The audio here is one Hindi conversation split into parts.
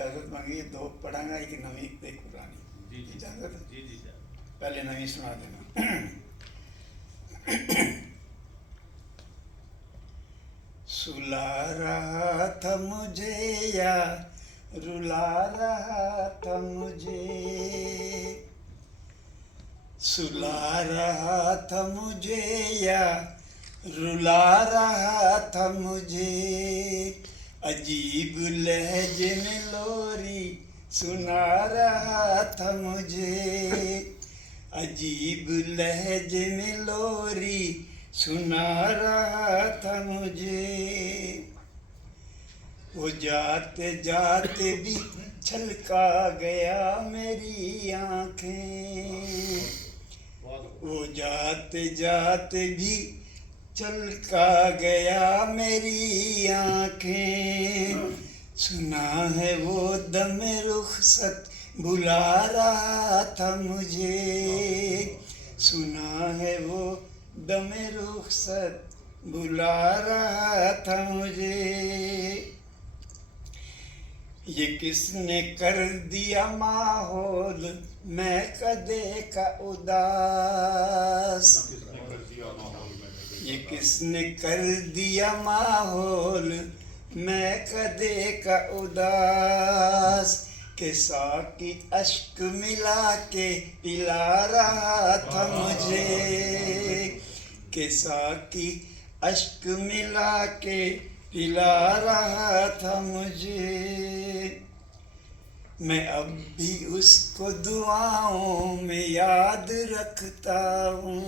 इजाज़त मांगी, दो पढ़ांगा, एक नवी एक पुरानी। इजाज़त? जी जी। पहले नवी सुना देना। सुला रहा था मुझे या रुला रहा था मुझे, सुला रहा था मुझे या रुला रहा था मुझे, अजीब लहजे में लोरी सुना रहा था मुझे, अजीब लहजे में लोरी सुना रहा था मुझे। वो जाते जाते भी छलका गया मेरी आँखें, वो जाते जाते भी चलका गया मेरी आँखें, सुना है वो दम रुखसत बुला रहा था मुझे, सुना है वो दम रुखसत बुला रहा था मुझे। ये किसने कर दिया माहौल मैं कदे का उदास, ये किसने कर दिया माहौल मैं कदे का उदास, के साकी अश्क मिला के पिला रहा था मुझे, के साकी अश्क मिला के पिला रहा था मुझे। मैं अब भी उसको दुआओं में याद रखता हूँ,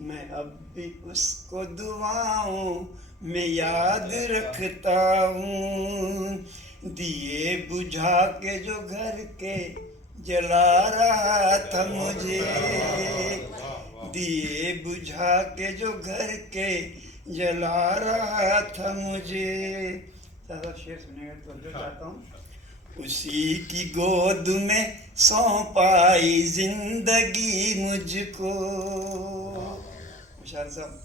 मैं अब भी उसको दुआओं में याद रखता हूँ, दिए बुझा के जो घर के जला रहा था मुझे, दिए बुझा के जो घर के जला रहा था मुझे। सारा शेर सुनेगा तो जो चाहता हूँ। उसी की गोद में सौंपाई जिंदगी मुझको, विशाल साहब,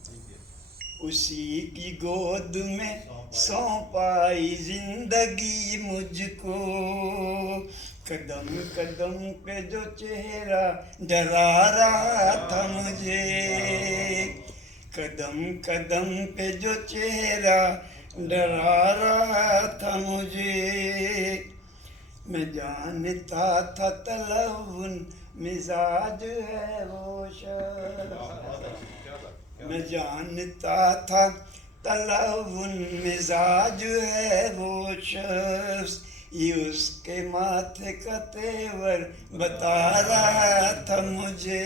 उसी की गोद में सौंपाई जिंदगी मुझको, कदम कदम पे जो चेहरा डरा रहा था मुझे, कदम कदम पे जो चेहरा डरा रहा था मुझे। मैं जानता था तलवन मिजाज है वो शख्स, मैं जानता था तलवन मिजाज है वो शख्स, ये उसके माथे का तेवर बता रहा था मुझे,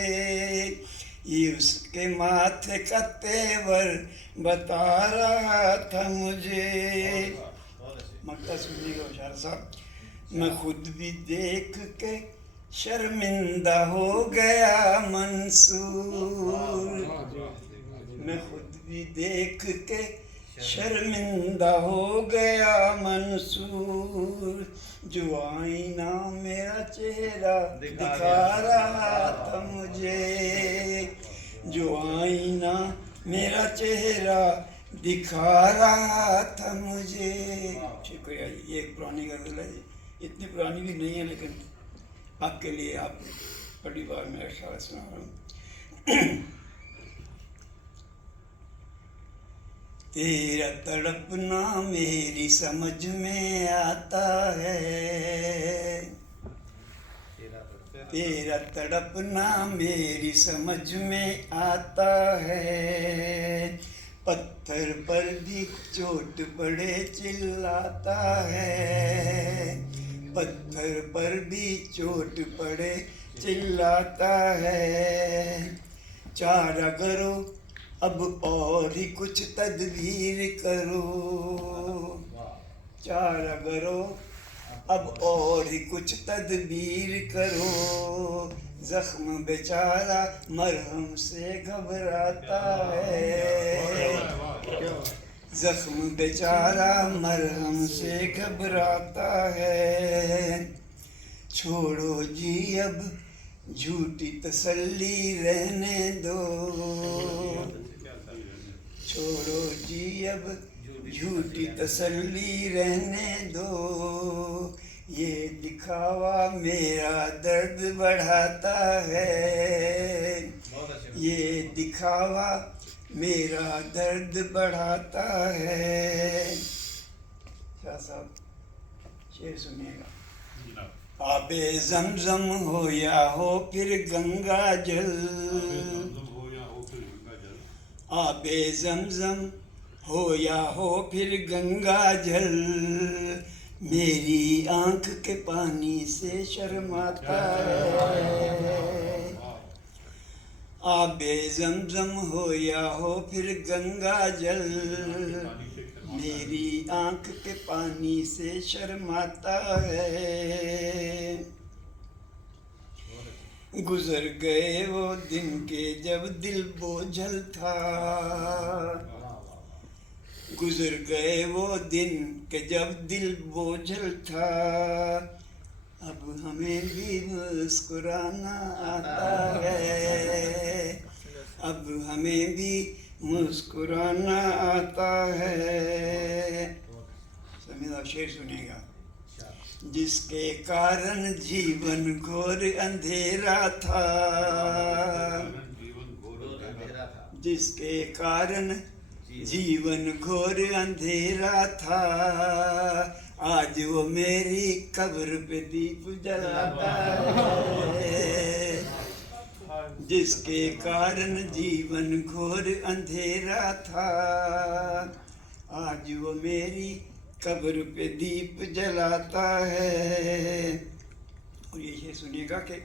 ये उसके माथे का तेवर बता रहा था मुझे। मक्ता सुनिएगा होशियार साहब। मैं खुद भी देख के शर्मिंदा हो गया मंसूर, मैं खुद भी देख के शर्मिंदा हो गया मंसूर, जो आईना मेरा चेहरा दिखा रहा था मुझे, जो आईना मेरा चेहरा दिखा रहा था मुझे। शुक्रिया। ये एक पुरानी गज़ल है, इतनी पुरानी भी नहीं है, लेकिन आपके लिए आप बड़ी बार मेरा ख्याल सुना रहा हूँ। तेरा तड़पना मेरी समझ में आता है, तेरा तड़पना मेरी समझ में आता है, पत्थर पर भी चोट पड़े चिल्लाता है, पत्थर पर भी चोट पड़े चिल्लाता है, चारा करो अब और ही कुछ तदबीर करो, चारा करो अब और ही कुछ तदबीर करो, जख्म बेचारा मरहम से घबराता है, जख्म बेचारा मरहम से घबराता है, छोड़ो जी अब झूठी तसल्ली रहने दो, छोड़ो जी अब झूठी तसल्ली रहने दो, ये दिखावा मेरा दर्द बढ़ाता है, ये दिखावा मेरा दर्द बढ़ाता है। शाह साहब शेर सुनिएगा। आबे ज़मज़म हो या हो फिर गंगा जल, आबे ज़मज़म हो या हो फिर गंगा जल, मेरी आंख के पानी से शर्माता है। आबे ज़मज़म हो या हो फिर गंगा जल, मेरी आंख के पानी से शर्माता है। गुजर गए वो दिन के जब दिल बोझल था, गुजर गए वो दिन के जब दिल बोझल था, अब हमें भी मुस्कुराना आता है, अब हमें भी मुस्कुराना आता है। समीरा शेर सुनेगा। जिसके कारण जीवन घोर अंधेरा था, जिसके कारण जीवन घोर अंधेरा था, आज वो मेरी कब्र पे दीप जलाता है। जिसके कारण जीवन घोर अंधेरा था, आज वो मेरी कब्र पे दीप जलाता है। और ये सुनिएगा कि